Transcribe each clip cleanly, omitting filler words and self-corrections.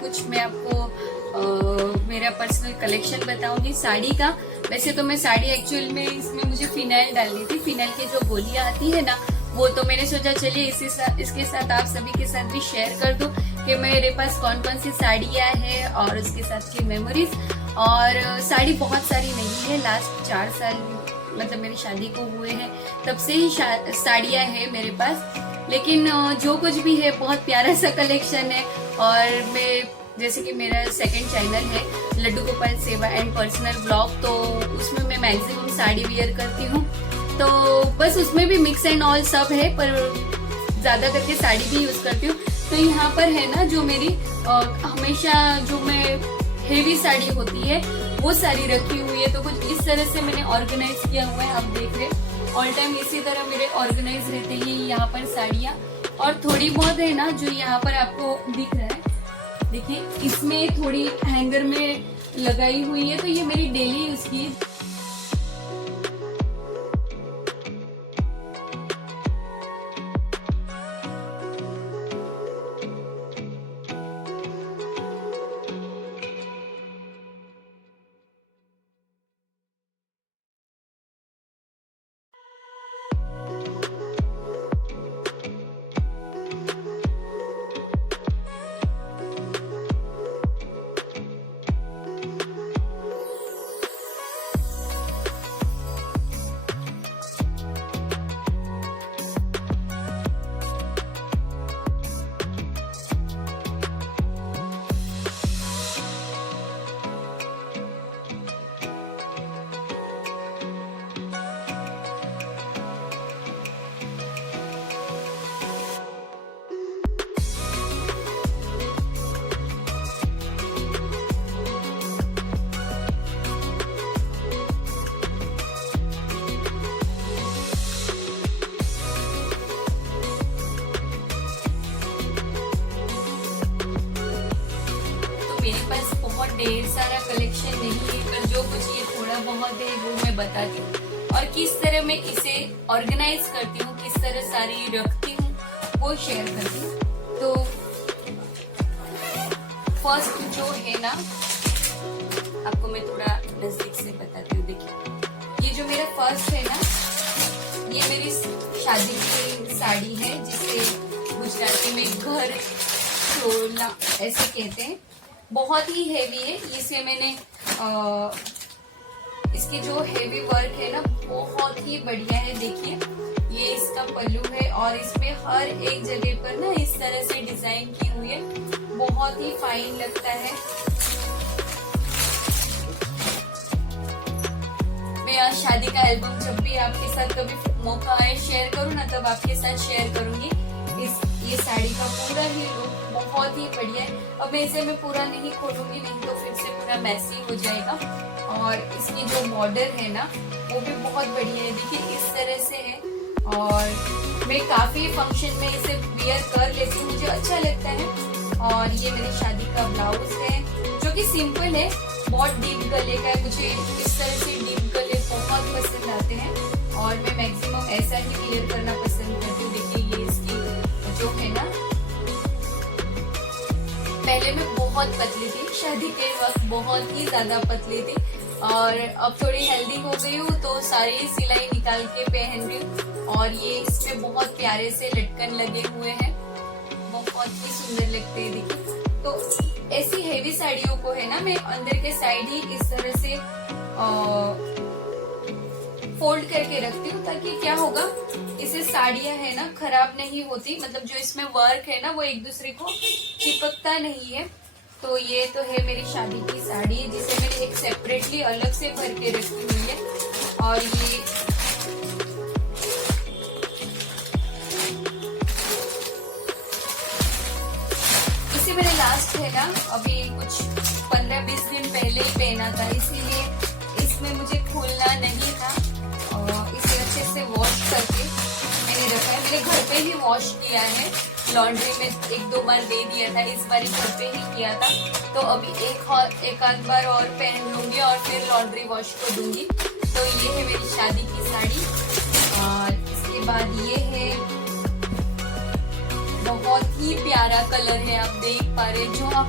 कुछ मैं आपको मेरा पर्सनल कलेक्शन बताऊंगी साड़ी का। वैसे तो मैं साड़ी एक्चुअल में इसमें मुझे फिनाइल डालनी थी, फिनाइल की जो गोलियां आती है ना, वो तो मैंने सोचा चलिए इसके साथ आप सभी के साथ भी शेयर कर दूं कि मेरे पास कौन कौन सी साड़ियां हैं और उसके साथ की मेमोरीज। और साड़ी बहुत सारी नहीं है, लास्ट 4 साल मतलब मेरी शादी को हुए हैं तब से ही साड़ियां है मेरे पास। लेकिन जो कुछ भी है बहुत प्यारा सा कलेक्शन है। और मैं जैसे कि मेरा सेकंड चैनल है लड्डू गोपाल सेवा एंड पर्सनल ब्लॉग, तो उसमें मैं मैक्सिमम साड़ी वियर करती हूँ। तो बस उसमें भी मिक्स एंड ऑल सब है, पर ज्यादा करके साड़ी भी यूज करती हूँ। तो यहाँ पर है ना जो मेरी हमेशा जो मैं हेवी साड़ी होती है वो साड़ी रखी हुई है। तो कुछ इस तरह से मैंने ऑर्गेनाइज किया हुआ है, आप देख रहे ऑल टाइम इसी तरह मेरे ऑर्गेनाइज रहते हैं यहाँ पर साड़ियाँ। और थोड़ी बहुत है ना जो यहाँ पर आपको दिख रहा है, देखिए इसमें थोड़ी हैंगर में लगाई हुई है, तो ये मेरी डेली यूज की। मेरे पास बहुत ढेर सारा कलेक्शन नहीं है, पर जो कुछ ये थोड़ा बहुत है वो मैं बताती हूँ और किस तरह मैं इसे ऑर्गेनाइज करती हूँ, किस तरह सारी रखती हूँ वो शेयर करती हूँ। तो फर्स्ट जो है ना, आपको मैं थोड़ा नजदीक से बताती हूँ। देखिए ये जो मेरा फर्स्ट है ना, ये मेरी शादी की साड़ी है जिसे गुजराती में घर चोला ऐसे कहते हैं। बहुत ही हेवी है, इसे मैंने इसकी जो हेवी वर्क है ना बहुत ही बढ़िया है। देखिए ये इसका पल्लू है और इसमें हर एक जगह पर ना इस तरह से डिजाइन की हुई है, बहुत ही फाइन लगता है। मैं आज शादी का एल्बम जब भी आपके साथ कभी मौका आए शेयर करूँ ना, तब आपके साथ शेयर करूंगी। ये साड़ी का पूरा ही लुक बहुत ही बढ़िया है। अब इसे मैं पूरा नहीं खोलूंगी, नहीं तो फिर से पूरा मैसी हो जाएगा। और इसकी जो बॉर्डर है ना वो भी बहुत बढ़िया है, देखिए इस तरह से है। और मैं काफी फंक्शन में इसे वियर कर लेती हूँ, मुझे अच्छा लगता है। और ये मेरी शादी का ब्लाउज है जो कि सिंपल है, बहुत डीप गले का है। मुझे इस तरह से डीप गले बहुत पसंद आते हैं और मैं मैक्सिमम ऐसा ही वियर करना पसंद करती हूँ। देखिए ये इसकी जो है ना, पहले मैं बहुत पतली थी, शादी के वक्त बहुत ही ज्यादा पतली थी और अब थोड़ी हेल्दी हो गई हूँ, तो सारी सिलाई निकाल के पहन रही हूँ। और ये इसमें बहुत प्यारे से लटकन लगे हुए हैं, बहुत ही सुंदर लगते हैं। देखिए तो ऐसी हेवी साड़ियों को है ना मैं अंदर के साइड ही इस तरह से फोल्ड करके रखती हूँ, ताकि क्या होगा, इसे साड़ियां है ना खराब नहीं होती, मतलब जो इसमें वर्क है ना वो एक दूसरे को चिपकता नहीं है। तो ये तो है मेरी शादी की साड़ी, जिसे मैंने एक सेपरेटली अलग से भर के रखी हुई है। और इसे मैंने लास्ट है ना अभी कुछ 15-20 दिन पहले ही पहना था, इसीलिए इसमें मुझे खोलना नहीं था। इसे अच्छे से वॉश करके मैंने रखा है, मैंने घर पे ही वॉश किया है, लॉन्ड्री में 1-2 बार दे दिया था, इस बार घर पे ही किया था। तो अभी एक आध बार और पहन लूंगी और फिर लॉन्ड्री वॉश को दूंगी। तो ये है मेरी शादी की साड़ी। और इसके बाद ये है, बहुत ही प्यारा कलर है, आप देख पा रहे, जो आप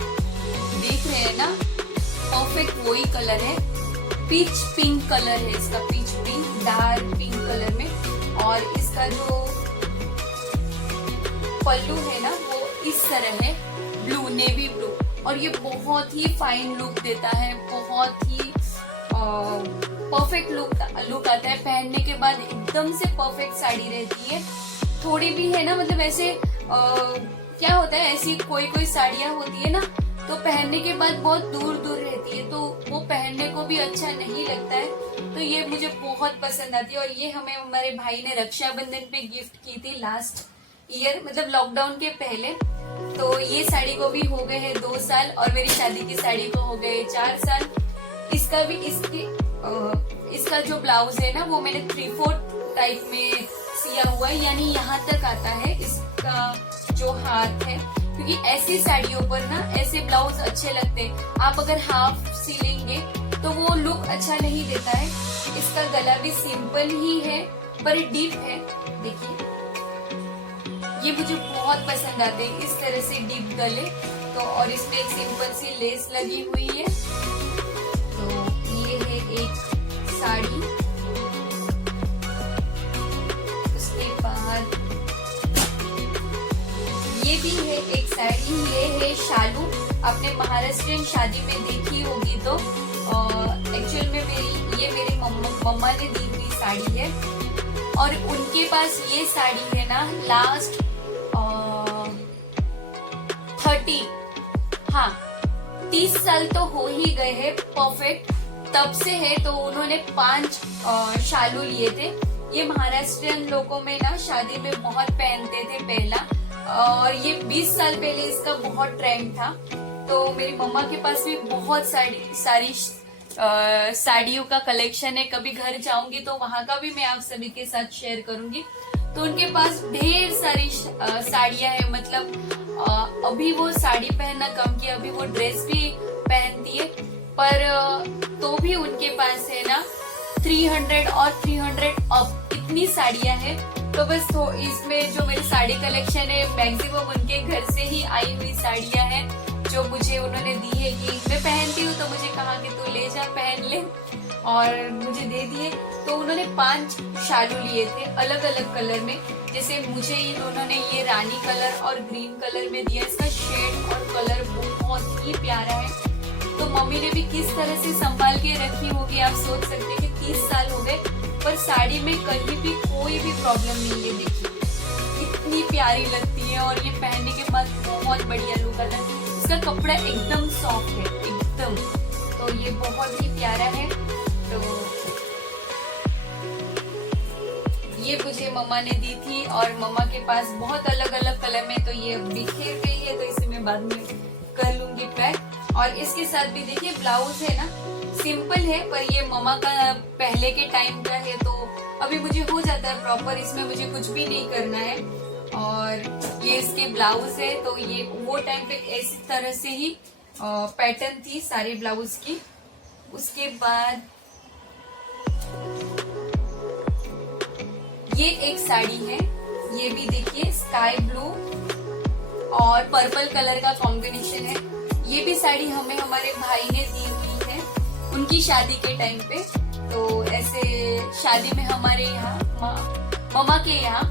देख रहे हैं ना, परफेक्ट वही कलर है, पीच पिंक कलर है इसका, peach pink dark pink colour में। और इसका जो पल्लू है ना वो इस तरह है, ब्लू, नेवी ब्लू। और ये बहुत ही फाइन लुक देता है, बहुत ही परफेक्ट लुक आता है। पहनने के बाद एकदम से परफेक्ट साड़ी रहती है। थोड़ी भी है ना, मतलब ऐसे क्या होता है, ऐसी कोई कोई साड़ियां होती है ना तो पहनने के बाद बहुत दूर दूर रहती है, तो वो पहनने को भी अच्छा नहीं लगता है। तो ये मुझे बहुत पसंद आती है। और ये हमें हमारे भाई ने रक्षाबंधन पे गिफ्ट की थी लास्ट ईयर, मतलब लॉकडाउन के पहले। तो ये साड़ी को भी हो गए हैं 2 साल और मेरी शादी की साड़ी को हो गए 4 साल। इसका भी इसका जो ब्लाउज है ना वो मैंने 3/4 टाइप में सिया हुआ है, यानी यहाँ तक आता है इसका जो हाथ है। क्योंकि ऐसी साड़ियों पर ना ऐसे ब्लाउज अच्छे लगते हैं। आप अगर हाफ सिलेंगे तो वो लुक अच्छा नहीं देता है। इसका गला भी सिंपल ही है पर डीप है, देखिए ये मुझे बहुत पसंद आते हैं इस तरह से डीप गले। तो और इसमें एक सिंपल सी लेस लगी हुई है। तो ये है एक साड़ी। उसके बाद ये भी है एक साड़ी, ये है शालू। आपने महाराष्ट्रियन शादी में देखी होगी तो एक्चुअल में मेरी मम्मा ने दी हुई साड़ी है। और उनके पास ये साड़ी है ना लास्ट 30 साल तो हो ही गए हैं परफेक्ट, तब से है। तो उन्होंने 5 शालू लिए थे। ये महाराष्ट्रियन लोगों में ना शादी में बहुत पहनते थे पहला, और ये 20 साल पहले इसका बहुत ट्रेंड था। तो मेरी मम्मा के पास भी बहुत सारी साड़ियों का कलेक्शन है। कभी घर जाऊंगी तो वहां का भी मैं आप सभी के साथ शेयर करूंगी। तो उनके पास ढेर सारी साड़ियां हैं, मतलब अभी वो साड़ी पहनना कम किया, अभी वो ड्रेस भी पहनती है। पर तो भी उनके पास है ना 300 और 300 अप इतनी साड़ियां हैं। तो बस तो इसमें जो मेरी साड़ी कलेक्शन है मैक्सिमम उनके घर से ही आई हुई साड़ियां हैं, जो मुझे उन्होंने दी है कि मैं पहनती हूँ। तो मुझे कहा कि तू ले जा पहन ले, और मुझे दे दिए। तो उन्होंने 5 शालू लिए थे अलग अलग कलर में। जैसे मुझे उन्होंने ये रानी कलर और ग्रीन कलर में दिया। इसका शेड और कलर बहुत ही प्यारा है। तो मम्मी ने भी किस तरह से संभाल के रखी होगी, आप सोच सकते हैं कि 30 साल हो गए पर साड़ी में कहीं भी कोई भी प्रॉब्लम नहीं है। देखिए इतनी प्यारी लगती है और ये पहनने के बाद बहुत बढ़िया लुक आता है। इसका कपड़ा एकदम सॉफ्ट है एकदम, तो ये बहुत ही प्यारा है। तो ये मुझे मम्मा ने दी थी और मम्मा के पास बहुत अलग अलग कलर में, तो ये बिखेर गई है तो इसे मैं बाद में कर लूंगी पैक। और इसके साथ भी देखिए ब्लाउज है ना सिंपल है, पर ये मम्मा का पहले के टाइम का है तो अभी मुझे हो जाता है प्रॉपर, इसमें मुझे कुछ भी नहीं करना है। और ये इसके ब्लाउज है, तो ये वो टाइम पे इस तरह से ही पैटर्न थी सारे ब्लाउज की। उसके बाद ये एक साड़ी है, ये भी देखिए स्काई ब्लू और पर्पल कलर का कॉम्बिनेशन है। ये भी साड़ी हमें हमारे भाई ने दी हुई है उनकी शादी के टाइम पे। तो ऐसे शादी में हमारे यहाँ मम्मा के यहाँ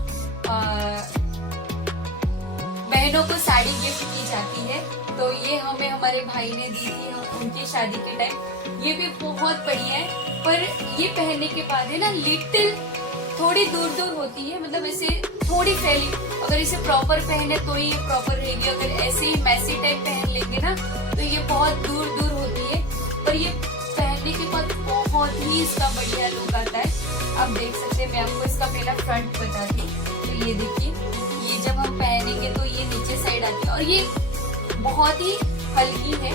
बहनों को साड़ी गिफ्ट की जाती है। तो ये हमें हमारे भाई ने दी थी उनकी शादी के टाइम। ये भी बहुत बढ़िया है, पर ये पहनने के बाद है ना लिटिल थोड़ी दूर दूर होती है, मतलब ऐसे थोड़ी फैली। अगर इसे प्रॉपर पहने तो ये प्रॉपर रहेगी, अगर ऐसे ही मैसी टाइप पहन लेंगे ना तो ये बहुत दूर दूर होती है। पर ये पहनने के बाद बहुत ही इसका बढ़िया लुक आता है। आप देख सकते हैं, मैं आपको इसका पहला फ्रंट बताती हूँ। तो ये देखिए, ये जब हम पहनेंगे तो ये नीचे साइड आती है और ये बहुत ही हल्की है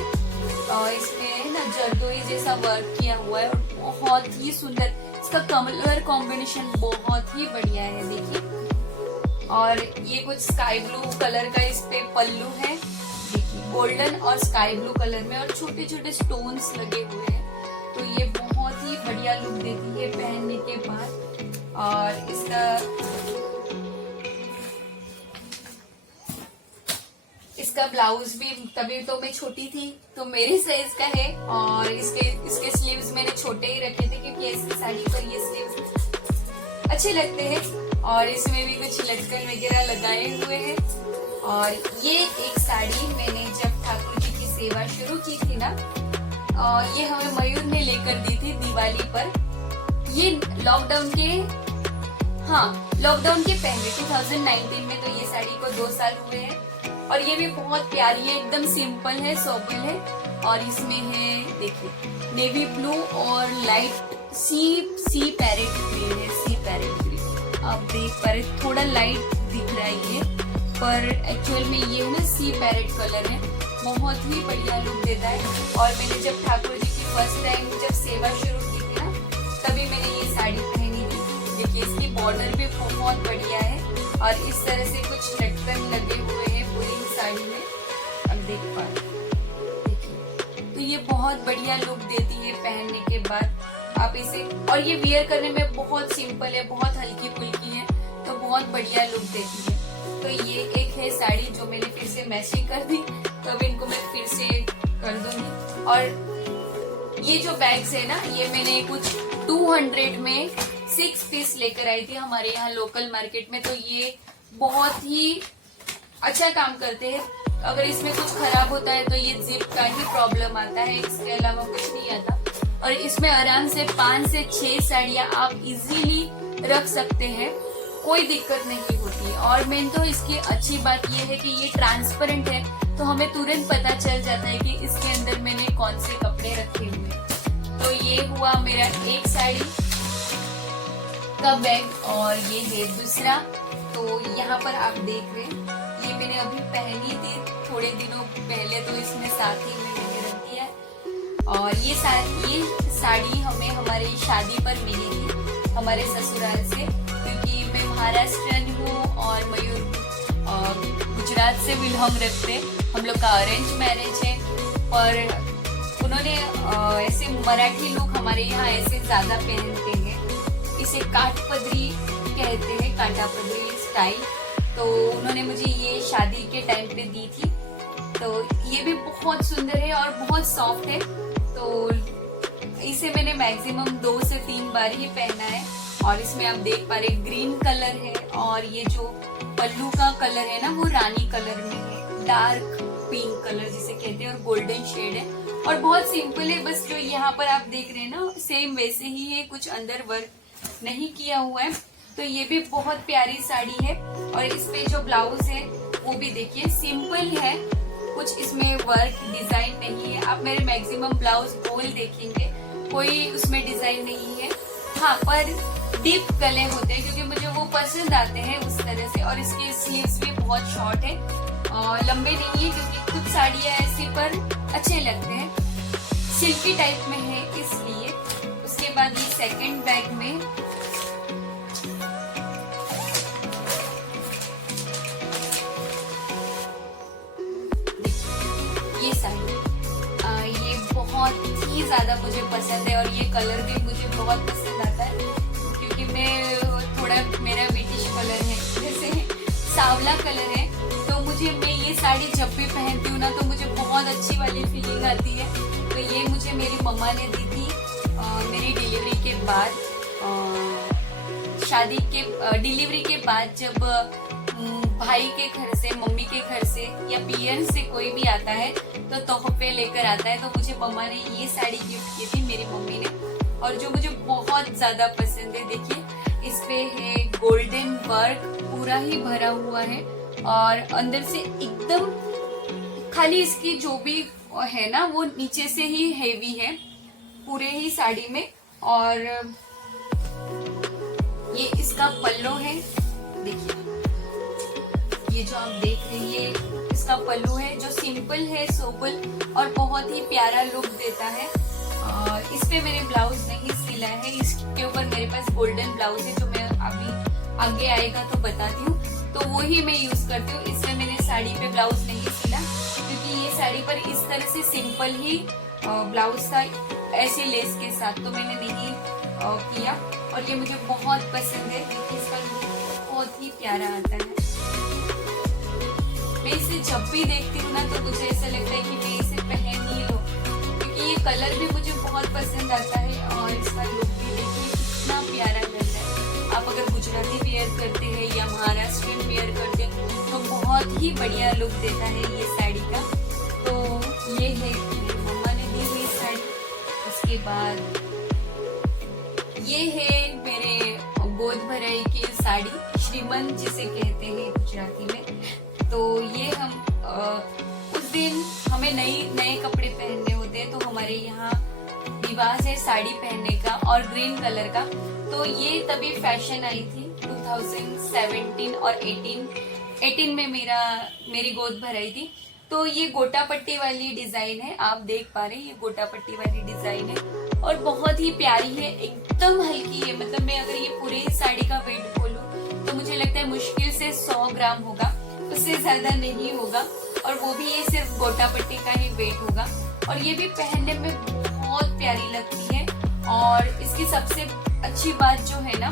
और इसमें है ना जरदोई जैसा वर्क किया हुआ है और बहुत ही सुंदर। इसका कलर कॉम्बिनेशन बहुत ही बढ़िया है देखिए। और ये कुछ स्काई ब्लू कलर का इस पे पल्लू है, देखिए गोल्डन और स्काई ब्लू कलर में, और छोटे छोटे स्टोन्स लगे हुए हैं। तो ये बहुत ही बढ़िया लुक देती है पहनने के बाद। और इसका इसका ब्लाउज भी, तभी तो मैं छोटी थी तो मेरे साइज का है, और इसके स्लीव्स मैंने छोटे ही रखे थे क्योंकि ऐसी साड़ी पर ये स्लीव्स अच्छे लगते हैं। और इसमें भी कुछ लटकन वगैरह लगाए हुए हैं। और ये एक साड़ी मैंने जब ठाकुर जी की सेवा शुरू की थी ना, ये हमें मयूर ने लेकर दी थी दिवाली पर। ये लॉकडाउन के पहले 2019 में, तो ये साड़ी को 2 साल हुए हैं। और ये भी बहुत प्यारी है, एकदम सिंपल है, सोबर है। और इसमें है देखिए नेवी ब्लू और लाइट सी पैरेट ग्रीन है, सी पैरेट ग्रीन आप देख पा रहे, थोड़ा लाइट दिख रहा है ये, पर एक्चुअल में ये है ना सी पैरेट कलर है, बहुत ही बढ़िया लुक देता है। और मैंने जब ठाकुर जी की फर्स्ट टाइम जब सेवा शुरू की थी ना, तभी मैंने ये साड़ी पहनी थी। देखिए इसकी बॉर्डर भी बहुत बढ़िया है और इस तरह से कुछ लटकन लगे हुए हैं पूरी साड़ी में, अब देख पा रहे देखिए। तो ये बहुत बढ़िया लुक देती है पहनने के बाद आप इसे, और ये वियर करने में बहुत सिंपल है, बहुत हल्की फुल्की है, तो बहुत बढ़िया लुक देती है। तो ये एक है साड़ी जो मैंने फिर से मैचिंग कर दी, तो अब इनको मैं फिर से कर दूंगी। और ये जो बैग्स है ना, ये मैंने कुछ 200 में 6 पीस लेकर आई थी हमारे यहाँ लोकल मार्केट में। तो ये बहुत ही अच्छा काम करते हैं। अगर इसमें कुछ खराब होता है तो ये जिप का ही प्रॉब्लम आता है, इसके अलावा कुछ नहीं आता। और इसमें आराम से 5 से 6 साड़ियां आप इजीली रख सकते हैं, कोई दिक्कत नहीं होती। और मेन तो इसकी अच्छी बात ये है कि ये ट्रांसपेरेंट है, तो हमें तुरंत पता चल जाता है कि इसके अंदर मैंने कौन से कपड़े रखे हुए। तो ये हुआ मेरा एक साड़ी का बैग, और ये है दूसरा। तो यहाँ पर आप देख रहे हैं, ये मैंने अभी पहनी थी थोड़े दिनों पहले, तो इसमें साथ ही मैंने रख दिया। और ये साड़ी हमें हमारी शादी पर मिली थी हमारे ससुराल से, क्योंकि मैं महाराष्ट्रन हूँ और मयूर गुजरात से बिलोंग रखते। हम लोग का अरेंज मैरिज है, और उन्होंने ऐसे मराठी लोग हमारे यहाँ ऐसे ज्यादा पहनते हैं, इसे काठपदरी कहते हैं, काटापदरी स्टाइल। तो उन्होंने मुझे ये शादी के टाइम पे दी थी। तो ये भी बहुत सुंदर है और बहुत सॉफ्ट है। तो इसे मैंने मैक्सिमम 2 से 3 बार ही पहना है। और इसमें आप देख पा रहे ग्रीन कलर है, और ये जो पल्लू का कलर है ना, वो रानी कलर में है, डार्क पिंक कलर जिसे कहते हैं, और गोल्डन शेड है। और बहुत सिंपल है, बस जो यहाँ पर आप देख रहे हैं ना, सेम वैसे ही है, कुछ अंदर वर्क नहीं किया हुआ है। तो ये भी बहुत प्यारी साड़ी है। और इस पे जो ब्लाउज है वो भी देखिए सिंपल है, कुछ इसमें वर्क डिजाइन नहीं है। आप मेरे मैक्सिमम ब्लाउज गोल देखेंगे, कोई उसमें डिजाइन नहीं है। हाँ, पर डीप गले होते हैं क्योंकि मुझे वो पसंद आते हैं उस तरह से। और इसके स्लीव्स भी बहुत शॉर्ट है और लंबे नहीं है, क्योंकि कुछ साड़ियाँ ऐसी पर अच्छे लगते हैं, सिल्की टाइप में है इसलिए। उसके बाद ये सेकंड बैग में ये साड़ी, ये बहुत ही ज्यादा मुझे पसंद है। और ये कलर भी मुझे बहुत पसंद आता है, क्योंकि मेरा ब्रिटिश कलर है, जैसे सांवला कलर है। तो मैं ये साड़ी जब भी पहनती हूँ ना, तो मुझे बहुत अच्छी वाली फीलिंग आती है। तो ये मुझे मेरी मम्मा ने दी थी मेरी डिलीवरी के बाद, डिलीवरी के बाद, जब भाई के घर से, मम्मी के घर से या पियर से कोई भी आता है तो तोहफे लेकर आता है। तो मुझे मम्मा ने ये साड़ी गिफ्ट की थी, मेरी मम्मी ने, और जो मुझे बहुत ज्यादा पसंद है। देखिए इस पे है गोल्डन वर्क, पूरा ही भरा हुआ है, और अंदर से एकदम खाली इसकी जो भी है ना, वो नीचे से ही हेवी है पूरे ही साड़ी में। और ये इसका पल्लू है, देखिए ये जो आप देख रहे हैं, ये इसका पल्लू है, जो सिंपल है, सोबर, और बहुत ही प्यारा लुक देता है। और इस पे मैंने ब्लाउज नहीं सिला है, इसके ऊपर मेरे पास गोल्डन ब्लाउज है, जो मैं अभी आगे आएगा तो बताती हूँ। तो वो ही मैं यूज करती हूँ, इसमें मैंने साड़ी पे ब्लाउज नहीं सिला, क्योंकि ये साड़ी पर इस तरह से सिंपल ही ब्लाउज था, ऐसे लेस के साथ, तो मैंने नहीं किया। और ये मुझे बहुत पसंद है, देखिए इसका लुक बहुत ही प्यारा आता है। मैं इसे जब भी देखती हूँ ना तो मुझे ऐसा लगता है कि मैं इसे पहन ही लूं, क्योंकि ये कलर भी मुझे बहुत पसंद आता है और इसका लुक भी देखिए कितना प्यारा लग रहा है। आप अगर गुजराती वेयर करते हैं या महाराष्ट्रियन वेयर करते हैं तो बहुत ही बढ़िया लुक देता है ये साड़ी का। तो ये है मेरी मम्मा ने दी हुई साड़ी। उसके बाद ये है मेरे गोद भराई की साड़ी, श्रीमंत जिसे कहते हैं गुजराती में। तो ये हम उस दिन हमें नए कपड़े पहनने होते हैं, तो हमारे यहाँ रिवाज है साड़ी पहनने का और ग्रीन कलर का। तो ये तभी फैशन आई थी 2017 और 18 में मेरी गोद भराई थी। तो ये गोटा पट्टी वाली डिजाइन है, आप देख पा रहे हैं, ये गोटा पट्टी वाली डिजाइन है और बहुत ही प्यारी है, एकदम हल्की है। मतलब मैं अगर ये पूरे साड़ी का वेट बोलूं तो मुझे लगता है मुश्किल से 100 ग्राम होगा, उससे ज्यादा नहीं होगा, और वो भी ये सिर्फ गोटा पट्टी का ही वेट होगा। और ये भी पहनने में बहुत प्यारी लगती है। और इसकी सबसे अच्छी बात जो है ना,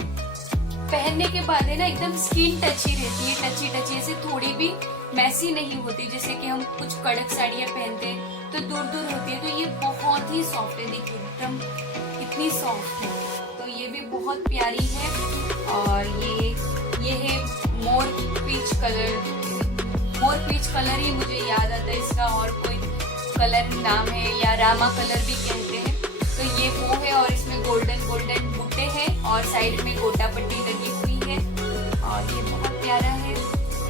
पहनने के बाद है ना एकदम स्किन टची रहती है, टची ऐसे थोड़ी भी मैसी नहीं होती। जैसे कि हम कुछ कड़क साड़ियाँ पहनते हैं तो दूर होती है, तो ये बहुत ही सॉफ्ट है, देखिए एकदम इतनी सॉफ्ट है। तो ये भी बहुत प्यारी है। और ये है मोर पीच कलर ही मुझे याद आता है इसका, और कोई कलर नाम है या रामा कलर भी कहते हैं। तो ये वो है और इसमें गोल्डन बूटे हैं और साइड में गोटा पट्टी लगी हुई है और ये बहुत प्यारा है।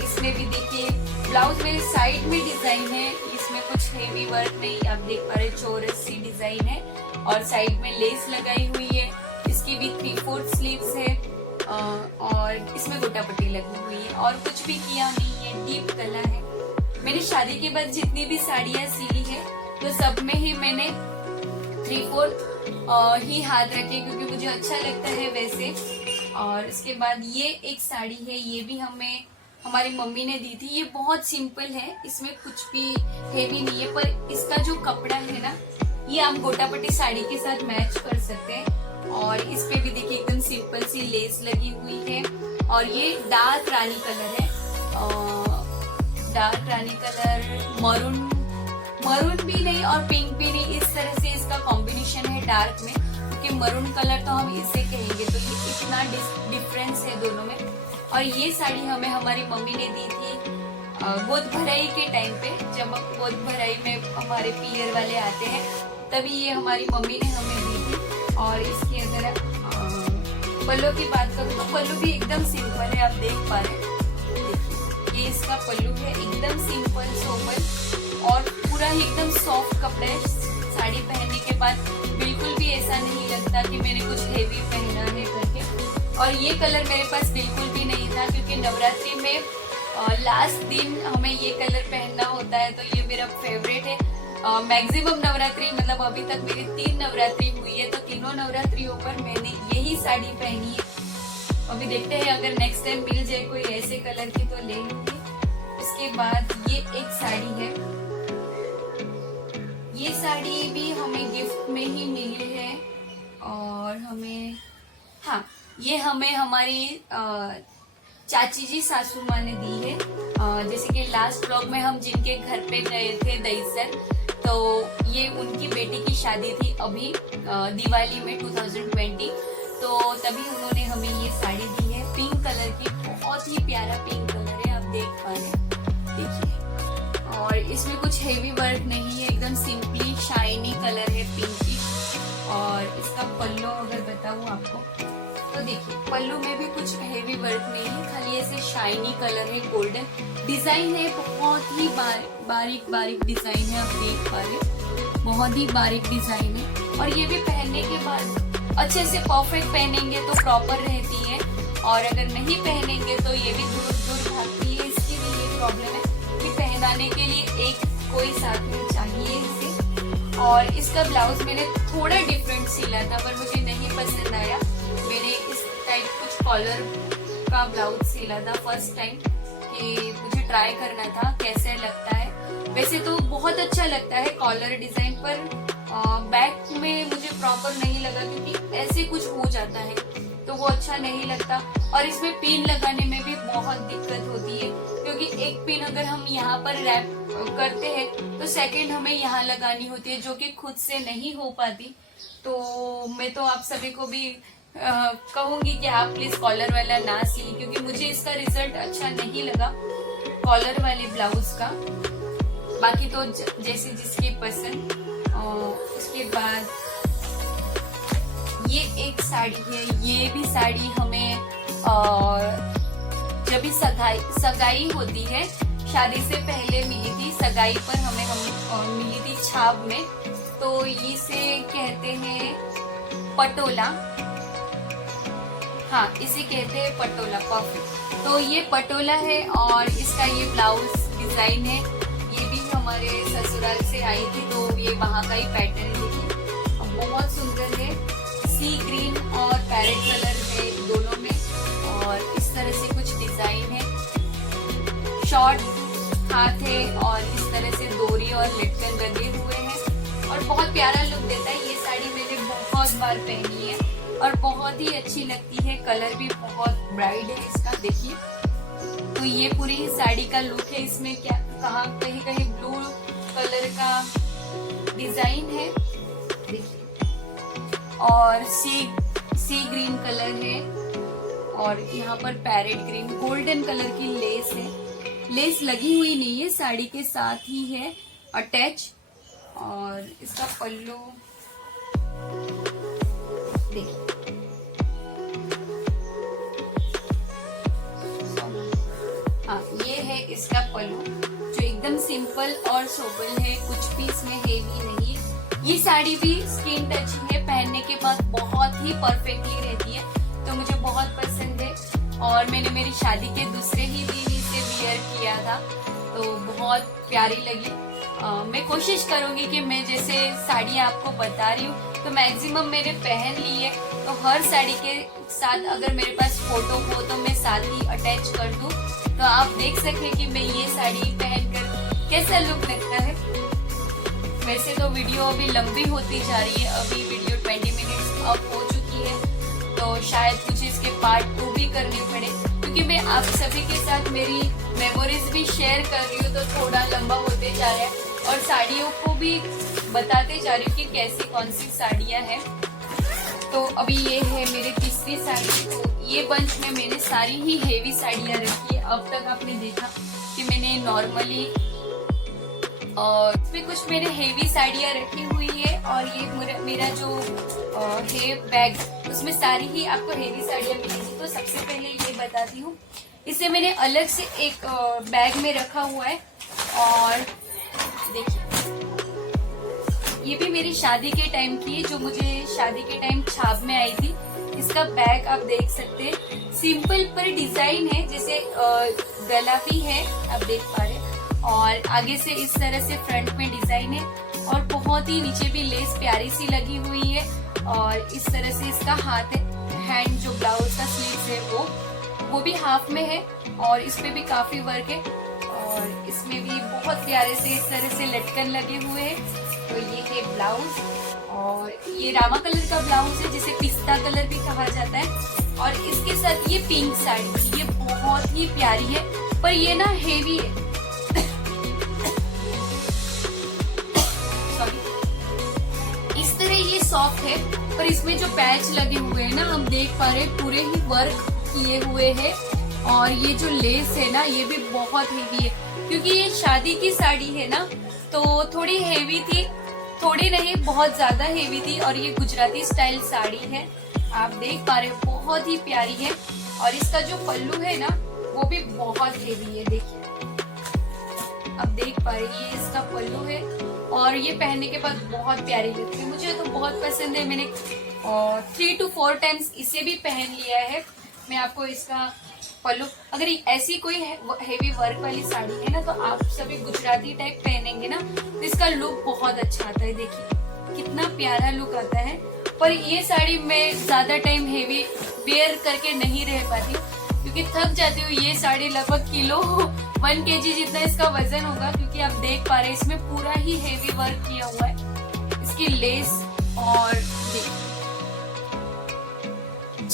इसमें भी देखिए ब्लाउज में साइड में डिजाइन है, इसमें कुछ हेवी वर्क नहीं, आप देख पा रहे चौरस सी डिजाइन है और साइड में लेस लगाई हुई है। इसकी भी 3/4 स्लीव्स है और इसमें गोटा पट्टी लगी हुई है और कुछ भी किया नहीं है, डीप कलर है। मैंने शादी के बाद जितनी भी साड़ियाँ सिली है तो सब में ही मैंने 3/4 ही हाथ रखे, क्योंकि मुझे अच्छा लगता है वैसे। और इसके बाद ये एक साड़ी है, ये भी हमारी मम्मी ने दी थी। ये बहुत सिंपल है, इसमें कुछ भी हेवी नहीं है, पर इसका जो कपड़ा है ना, ये आप गोटा पट्टी साड़ी के साथ मैच कर सकते हैं। और इस पे भी देखिए एकदम सिंपल सी लेस लगी हुई है और ये डार्क रानी कलर है, डार्क रानी कलर, मरून भी नहीं और पिंक भी नहीं, इस तरह से इसका कॉम्बिनेशन है डार्क में, क्योंकि मरून कलर तो हम इसे कहेंगे। तो ये इतना डिफरेंस है दोनों में। और ये साड़ी हमें हमारी मम्मी ने दी थी गोद भराई के टाइम पे, जब गोद भराई में हमारे पियर वाले आते हैं तभी ये हमारी मम्मी ने हमें दी थी। और इसके अगर पल्लू की बात करूँ तो पल्लू भी एकदम सिंपल है, आप देख पा रहे हैं, देखिए ये इसका पल्लू है, एकदम सिंपल सोबर और पूरा ही एकदम सॉफ्ट कपड़ा है। साड़ी पहनने के बाद बिल्कुल भी ऐसा नहीं लगता कि मैंने कुछ हेवी पहना है करके। और ये कलर मेरे पास बिल्कुल भी नहीं था, क्योंकि नवरात्रि में लास्ट दिन हमें ये कलर पहनना होता है, तो ये मेरा फेवरेट है। मैक्सिमम नवरात्रि, मतलब अभी तक मेरी 3 नवरात्रि हुई है, तो तीनों नवरात्रियों पर मैंने यही साड़ी पहनी है। अभी देखते हैं अगर नेक्स्ट टाइम मिल जाए कोई ऐसे कलर की तो ले लूंगी। इसके बाद ये एक साड़ी है, ये साड़ी भी हमें गिफ्ट में ही मिली है और ये हमें हमारी चाची जी सासू माँ ने दी है। जैसे कि लास्ट ब्लॉग में हम जिनके घर पे गए थे दहीसर, तो ये उनकी बेटी की शादी थी अभी दिवाली में 2020, तो तभी उन्होंने हमें ये साड़ी दी है, पिंक कलर की, बहुत ही प्यारा पिंक कलर है, आप देख पा रहे हैं, देखिए। और इसमें कुछ हेवी वर्क नहीं है, एकदम सिंपली शाइनी कलर है, पिंकिश। और इसका पल्लू अगर बताऊं आपको तो देखिए पल्लू में भी कुछ हेवी वर्क नहीं है, खाली ऐसे शाइनी कलर है, गोल्डन डिजाइन है, बहुत ही बारीक डिजाइन है, आप देख पा रहे, बहुत ही बारीक डिजाइन है। और ये भी पहनने के बाद अच्छे से परफेक्ट पहनेंगे तो प्रॉपर रहती है, और अगर नहीं पहनेंगे तो ये भी दूर भागती है। इसकी भी ये प्रॉब्लम है कि पहनाने के लिए एक कोई साथ में चाहिए इसे। और इसका ब्लाउज मैंने थोड़ा डिफरेंट सिला था पर मुझे नहीं पसंद आया, मैंने इस टाइप कुछ कॉलर का ब्लाउज सिला था फर्स्ट टाइम, कि मुझे ट्राई करना था कैसे लगता है। वैसे तो बहुत अच्छा लगता है कॉलर डिजाइन, पर बैक में मुझे प्रॉपर नहीं लगा, क्योंकि ऐसे कुछ हो जाता है, तो वो अच्छा नहीं लगता। और इसमें पिन लगाने में भी बहुत दिक्कत होती है, क्योंकि एक पिन अगर हम यहाँ पर रैप करते हैं तो सेकंड हमें यहाँ लगानी होती है, जो कि खुद से नहीं हो पाती। तो मैं तो आप सभी को भी कहूंगी कि आप प्लीज कॉलर वाला ना सिए, क्योंकि मुझे इसका रिजल्ट अच्छा नहीं लगा कॉलर वाले ब्लाउज का। बाकी तो जैसे जिसकी पसंद। उसके बाद ये एक साड़ी है, ये भी साड़ी हमें जब भी सगाई होती है, शादी से पहले मिली थी, सगाई पर हमें मिली थी छाप में। तो इसे कहते हैं पटोला, हाँ इसे कहते हैं पटोला। परफेक्ट। तो ये पटोला है और इसका ये ब्लाउज डिजाइन है। ये भी हमारे ससुराल से आई थी, तो ये वहाँ का ही पैटर्न है। बहुत सुंदर है, सी ग्रीन और पैरेट कलर है दोनों में, और इस तरह से कुछ डिजाइन है। शॉर्ट हाथ है और इस तरह से डोरी और लटकन लगे हुए हैं और बहुत प्यारा लुक देता है। ये साड़ी मैंने बहुत बार पहनी है और बहुत ही अच्छी लगती है। कलर भी बहुत ब्राइट है इसका, देखिए। तो ये पूरी साड़ी का लुक है। इसमें क्या कहाँ कहीं कहीं ब्लू कलर का डिजाइन है, देखिए, और सी ग्रीन कलर है और यहाँ पर पैरेट ग्रीन गोल्डन कलर की लेस है। लेस लगी हुई नहीं है, साड़ी के साथ ही है अटैच। और इसका पल्लू देखिए, हाँ ये है इसका पल्लू, जो एकदम सिंपल और सोबर है, कुछ भी इसमें हेवी नहीं है। ये साड़ी भी स्किन टच है, पहनने के बाद बहुत ही परफेक्टली रहती है, तो मुझे बहुत पसंद है। और मैंने मेरी शादी के दूसरे ही दिन इसे वियर किया था, तो बहुत प्यारी लगी। मैं कोशिश करूंगी कि मैं जैसे साड़ी आपको बता रही हूँ तो मैक्सिमम मैंने पहन ली है, तो हर साड़ी के साथ अगर मेरे पास फोटो हो तो मैं साथ ही अटैच कर दूं, तो आप देख सकें कि मैं ये साड़ी पहनकर कैसा लुक लगता है। वैसे तो वीडियो अभी लंबी होती जा रही है, अभी वीडियो 20 मिनट्स अप हो चुकी है, तो शायद मुझे इसके पार्ट 2 भी करने पड़े, क्योंकि मैं आप सभी के साथ मेरी मेमोरीज भी शेयर कर रही हूँ, तो थोड़ा लंबा होते जा रहा है। और साड़ियों को भी बताते जा रही हूँ कि कैसी कौन सी साड़ियाँ हैं। तो अभी ये है मेरी तीसरी साड़ी। तो ये बंच में मैंने सारी ही हेवी साड़ियाँ रखी है। अब तक आपने देखा कि मैंने नॉर्मली और इसमें कुछ मैंने हेवी साड़ियाँ रखी हुई है, और ये मेरा जो है बैग, उसमें सारी ही आपको हेवी साड़ियाँ मिलेंगी। तो सबसे पहले ये बताती हूँ, इसे मैंने अलग से एक बैग में रखा हुआ है। और देखिए, ये भी मेरी शादी के टाइम की है, जो मुझे शादी के टाइम छाप में आई थी। इसका बैग आप देख सकते हैं, सिंपल पर डिजाइन है, जैसे गला भी है, आप देख पा रहे हैं, और आगे से इस तरह से फ्रंट में डिजाइन है, और बहुत ही नीचे भी लेस प्यारी सी लगी हुई है, और इस तरह से इसका हाथ है, हैंड जो ब्लाउज का स्लीव्स है वो भी हाफ में है, और इसमें भी काफी वर्क है, और इसमें भी बहुत प्यारे से इस तरह से लटकन लगे हुए हैं। तो ये है ब्लाउज, और ये रामा कलर का ब्लाउज है, जिसे पिस्ता कलर भी कहा जाता है। और इसके साथ ये पिंक साड़ी, ये बहुत ही प्यारी है, पर ये ना हेवी है। इस तरह ये सॉफ्ट है, पर इसमें जो पैच लगे हुए हैं ना, हम देख पा रहे हैं पूरे ही वर्क किए हुए हैं। और ये जो लेस है ना, ये भी बहुत हेवी है, क्योंकि ये शादी की साड़ी है ना, तो थोड़ी हेवी थी, थोड़ी नहीं बहुत ज्यादा हेवी थी। और ये गुजराती स्टाइल साड़ी है, आप देख पा रहे हो, बहुत ही प्यारी है। और इसका जो पल्लू है ना, वो भी बहुत हेवी है, देखिए आप देख पा रहे हैं, ये इसका पल्लू है, और ये पहनने के बाद बहुत प्यारी लगती है। मुझे तो बहुत पसंद है, मैंने 3 to 4 टाइम्स इसे भी पहन लिया है। मैं आपको इसका पल्लू, अगर ऐसी कोई हेवी वर्क वाली साड़ी है ना, तो आप सभी गुजराती टाइप पहनेंगे ना, तो इसका लुक बहुत अच्छा आता है। देखिए कितना प्यारा लुक आता है। पर ये साड़ी मैं ज्यादा टाइम हेवी वेयर करके नहीं रह पाती हूँ, क्योंकि थक जाती हूँ। ये साड़ी लगभग किलो 1 kg जितना इसका वजन होगा, क्योंकि आप देख पा रहे हैं इसमें पूरा ही हेवी वर्क किया हुआ है। इसकी लेस और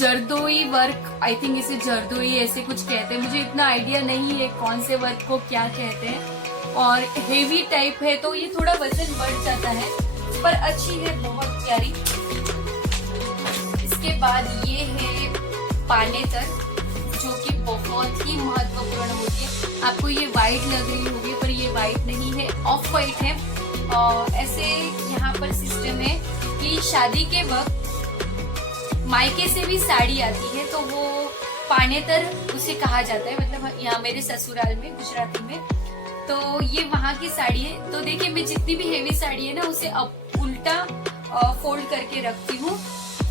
जरदोई वर्क, आई थिंक इसे जरदोई ऐसे कुछ कहते हैं, मुझे इतना आइडिया नहीं है कौन से वर्क को क्या कहते हैं। और हेवी टाइप है तो ये थोड़ा वजन बढ़ जाता है, पर अच्छी है, बहुत प्यारी। इसके बाद ये है पानेतर, जो कि बहुत ही महत्वपूर्ण होती है। आपको ये वाइट लग रही होगी, पर ये वाइट नहीं है, ऑफ वाइट है। और ऐसे यहाँ पर सिस्टम है कि शादी के वक्त मायके से भी साड़ी आती है तो वो पानेतर उसे कहा जाता है, मतलब यहाँ मेरे ससुराल में गुजराती में। तो ये वहाँ की साड़ी है। तो देखिए मैं जितनी भी हेवी साड़ी है ना उसे अब उल्टा फोल्ड करके रखती हूँ।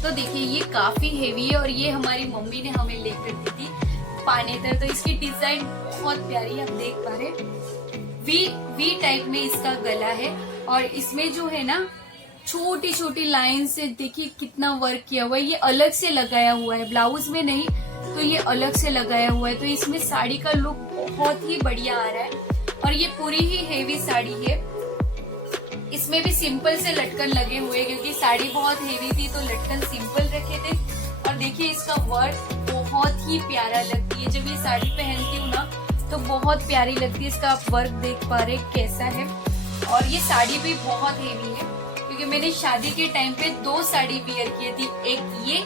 तो देखिए ये काफी हेवी है, और ये हमारी मम्मी ने हमें लेकर दी थी पानेतर। तो इसकी डिजाइन बहुत प्यारी है, आप देख पा रहे। वी टाइप में इसका गला है, और इसमें जो है ना छोटी छोटी लाइन से देखिए कितना वर्क किया हुआ है। ये अलग से लगाया हुआ है, ब्लाउज में नहीं, तो ये अलग से लगाया हुआ है। तो इसमें साड़ी का लुक बहुत ही बढ़िया आ रहा है, और ये पूरी ही हेवी साड़ी है। इसमें भी सिंपल से लटकन लगे हुए, क्योंकि साड़ी बहुत हेवी थी तो लटकन सिंपल रखे थे। और देखिए इसका वर्क बहुत ही प्यारा लगती है, जब ये साड़ी पहनती हूँ ना तो बहुत प्यारी लगती है। इसका आप वर्क देख पा रहे कैसा है। और ये साड़ी भी बहुत हेवी है, क्योंकि मैंने शादी के टाइम पे 2 साड़ी वियर की थी, एक ये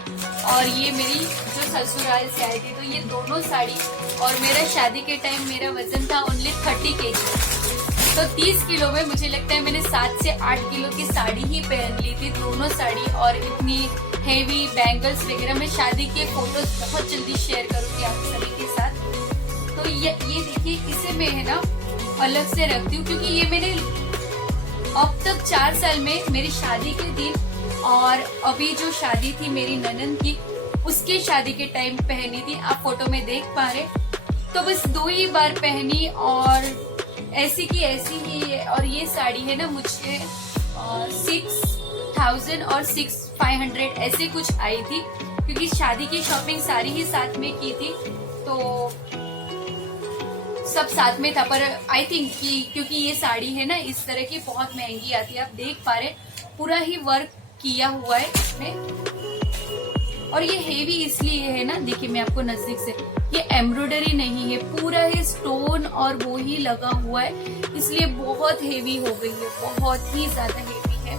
और ये मेरी जो ससुराल से आई थी। तो ये दोनों साड़ी, और मेरा शादी के टाइम मेरा वजन था ओनली 30 kg, तो 30 किलो में मुझे लगता है मैंने 7 से 8 किलो की साड़ी ही पहन ली थी, दोनों साड़ी। और इतनी हेवी बैंगल्स वगैरह, मैं शादी के फोटोज बहुत जल्दी शेयर करूंगी आप सभी के साथ। तो ये देखिए, इसे मैं है ना अलग से रखती हूँ, क्योंकि ये मैंने अब तक 4 साल में मेरी शादी के दिन और अभी जो शादी थी मेरी ननद की, उसके शादी के टाइम पहनी थी, आप फोटो में देख पा रहे। तो बस 2 ही बार पहनी, और ऐसी की ऐसी ही है। और ये साड़ी है ना मुझे 6000 और 6500 ऐसे कुछ आई थी, क्योंकि शादी की शॉपिंग सारी ही साथ में की थी, तो सब साथ में था। पर आई थिंक कि क्योंकि ये साड़ी है ना इस तरह की बहुत महंगी आती है, आप देख पा रहे पूरा ही वर्क किया हुआ है इसमें। और ये हेवी इसलिए है ना, देखिए मैं आपको नजदीक से, ये एम्ब्रॉयडरी नहीं है, पूरा ही स्टोन और वो ही लगा हुआ है, इसलिए बहुत हेवी हो गई है, बहुत ही ज्यादा हेवी है।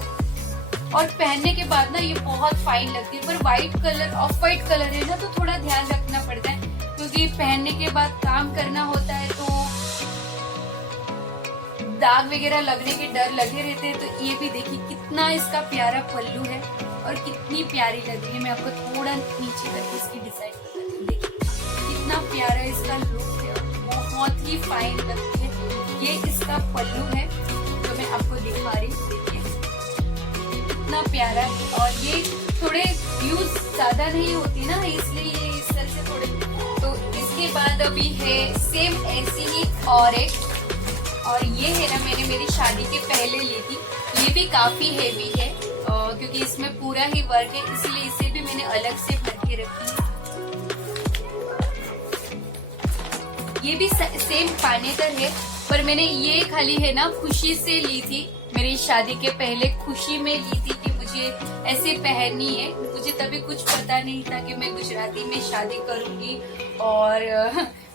और पहनने के बाद ना ये बहुत फाइन लगती है। पर white colour, of white colour है ना, तो थोड़ा ध्यान रखना पड़ता है, क्योंकि पहनने के बाद काम करना होता है तो दाग वगैरह लगने के डर लगे रहते हैं। तो ये भी देखिए कितना इसका प्यारा पल्लू है, और कितनी प्यारी लग रही है। मैं आपको थोड़ा नीचे करके इसकी डिजाइन बताती हूँ, देखिए कितना प्यारा इसका लुक है, बहुत ही फाइन लगती है। ये इसका पल्लू है जो मैं आपको दिखा रही हूँ, देखिए कितना प्यारा है। और ये थोड़े यूज ज्यादा नहीं होती ना, इसलिए ये इस तरह से थोड़े। तो इसके बाद अभी है सेम ऐसी ही और एक, और ये है ना मैंने मेरी शादी के पहले ली थी। ये भी काफी हेवी है, क्योंकि इसमें पूरा ही वर्क है, इसलिए इसे भी मैंने अलग से भर के रखी है। ये भी सेम पानेतर है, पर मैंने ये खाली है ना खुशी से ली थी, मेरी शादी के पहले खुशी में ली थी कि मुझे ऐसे पहननी है। मुझे तभी कुछ पता नहीं था कि मैं गुजराती में शादी करूंगी और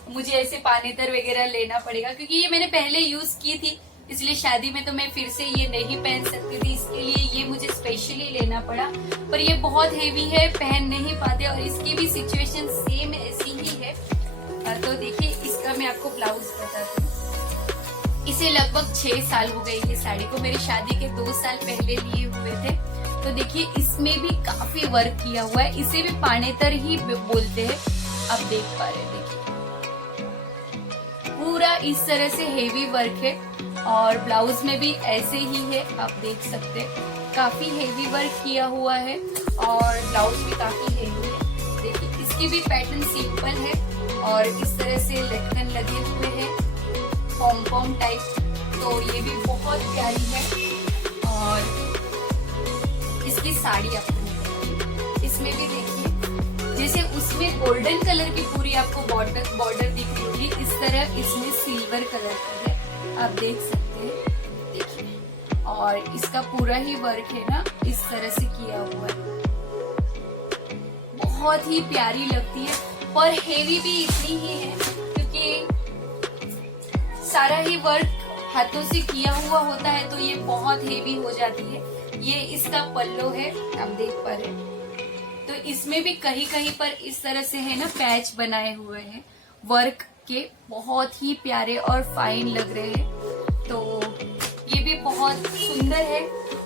मुझे ऐसे पानेतर वगैरह लेना पड़ेगा, क्योंकि ये मैंने पहले यूज की थी, इसलिए शादी में तो मैं फिर से ये नहीं पहन सकती थी, इसके लिए ये मुझे स्पेशली लेना पड़ा। पर ये बहुत हेवी है, पहन नहीं पाते, और इसकी भी सिचुएशन सेम ऐसी ही है। तो देखिए इसका मैं आपको ब्लाउज बताती हूँ। इसे लगभग 6 साल हो गए ये साड़ी को, मेरी शादी के 2 साल पहले लिए हुए थे। तो देखिए इसमें भी काफी वर्क किया हुआ है, इसे भी पानेतर ही बोलते हैं, आप देख पा रहे हैं। देखिए पूरा इस तरह से हेवी वर्क है, और ब्लाउज में भी ऐसे ही है, आप देख सकते हैं काफी हेवी वर्क किया हुआ है, और ब्लाउज भी काफी हेवी है। देखिए इसकी भी पैटर्न सिंपल है, और इस तरह से लटकन लगे हुए हैं पॉम टाइप, तो ये भी बहुत प्यारी है। और इसकी साड़ी आपको इसमें भी देखिए, जैसे उसमें गोल्डन कलर की पूरी आपको बॉर्डर दिख रही होगी, इस तरह इसमें सिल्वर कलर की है, आप देख सकते हैं, देखिए। और इसका पूरा ही वर्क है ना इस तरह से किया हुआ है, बहुत ही प्यारी लगती है, पर हेवी भी इतनी ही है क्योंकि सारा ही वर्क हाथों से किया हुआ होता है, तो ये बहुत हेवी हो जाती है। ये इसका पल्लो है, आप देख पा रहे हैं। तो इसमें भी कहीं कहीं पर इस तरह से है ना पैच बनाए हुए हैं वर्क के, बहुत ही प्यारे और फाइन लग रहे हैं। तो ये भी बहुत सुंदर है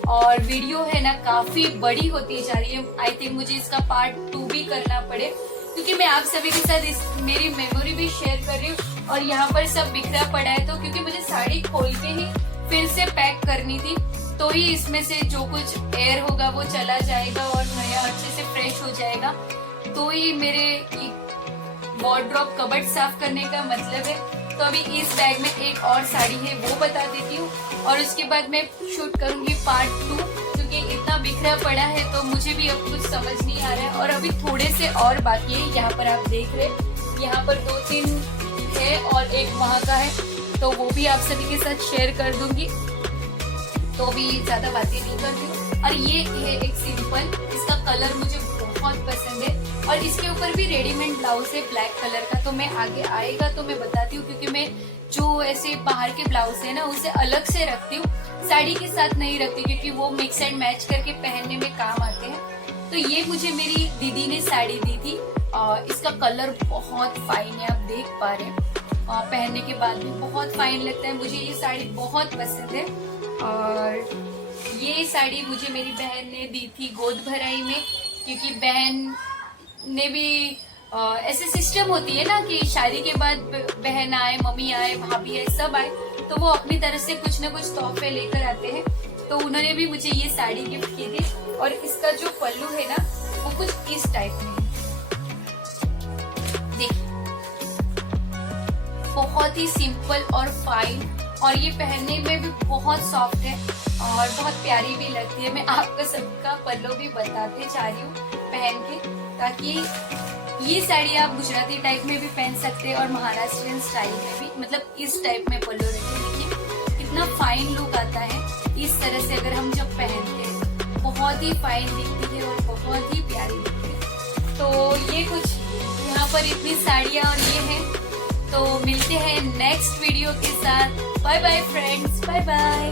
और वीडियो है ना काफी बड़ी होती जा रही है। आई थिंक मुझे इसका पार्ट 2 भी करना पड़े, क्योंकि मैं आप सभी के साथ मेरी मेमोरी भी शेयर कर रही हूँ और यहाँ पर सब बिखरा पड़ा है। तो क्योंकि मुझे साड़ी खोल के ही फिर से पैक करनी थी, तो ही इसमें से जो कुछ एयर होगा वो चला जाएगा और नया अच्छे से फ्रेश हो जाएगा। तो ही मेरे वार्डरोब कबर्ड साफ करने का मतलब है। तो अभी इस बैग में एक और साड़ी है, वो बता देती हूँ और उसके बाद मैं शूट करूंगी पार्ट 2, क्योंकि इतना बिखरा पड़ा है तो मुझे भी अब कुछ समझ नहीं आ रहा है। और अभी थोड़े से और बाकी है, यहाँ पर आप देख रहे, यहाँ पर 2-3 है और एक वहाँ का है, तो वो भी आप सभी के साथ शेयर कर दूंगी। तो भी ज्यादा बातें नहीं करती हूँ। और ये है एक सिंपल, इसका कलर मुझे बहुत पसंद है और इसके ऊपर भी रेडीमेड ब्लाउज है ब्लैक कलर का। तो मैं आगे आएगा तो मैं बताती हूँ, क्योंकि मैं जो ऐसे बाहर के ब्लाउज है ना उसे अलग से रखती हूँ, साड़ी के साथ नहीं रखती, क्योंकि वो मिक्स एंड मैच करके पहनने में काम आते हैं। तो ये मुझे मेरी दीदी ने साड़ी दी थी और इसका कलर बहुत फाइन है, आप देख पा रहे हैं। पहनने के बाद भी बहुत फाइन लगता है, मुझे ये साड़ी बहुत पसंद है। और ये साड़ी मुझे मेरी बहन ने दी थी गोद भराई में, क्योंकि बहन ने भी ऐसे सिस्टम होती है ना कि शादी के बाद बहन आए, मम्मी आए, भाभी आए, सब आए, तो वो अपनी तरफ से कुछ न कुछ तोहफे लेकर आते हैं। तो उन्होंने भी मुझे ये साड़ी गिफ्ट की थी और इसका जो पल्लू है ना वो कुछ इस टाइप में है, देखिए, बहुत ही सिंपल और फाइन, और ये पहनने में भी बहुत सॉफ्ट है और बहुत प्यारी भी लगती है। मैं आपको सबका पल्लू भी बताते जा रही हूँ पहन के, ताकि ये साड़ी आप गुजराती टाइप में भी पहन सकते हैं और महाराष्ट्रियन स्टाइल में भी, मतलब इस टाइप में पल्लू रहते हैं। देखिए कितना फाइन लुक आता है इस तरह से, अगर हम जब पहनते हैं बहुत ही फाइन दिखती है और बहुत ही प्यारी दिखती है। तो ये कुछ यहाँ पर इतनी साड़ियाँ और ये है। तो मिलते हैं नेक्स्ट वीडियो के साथ। Bye bye friends, bye bye.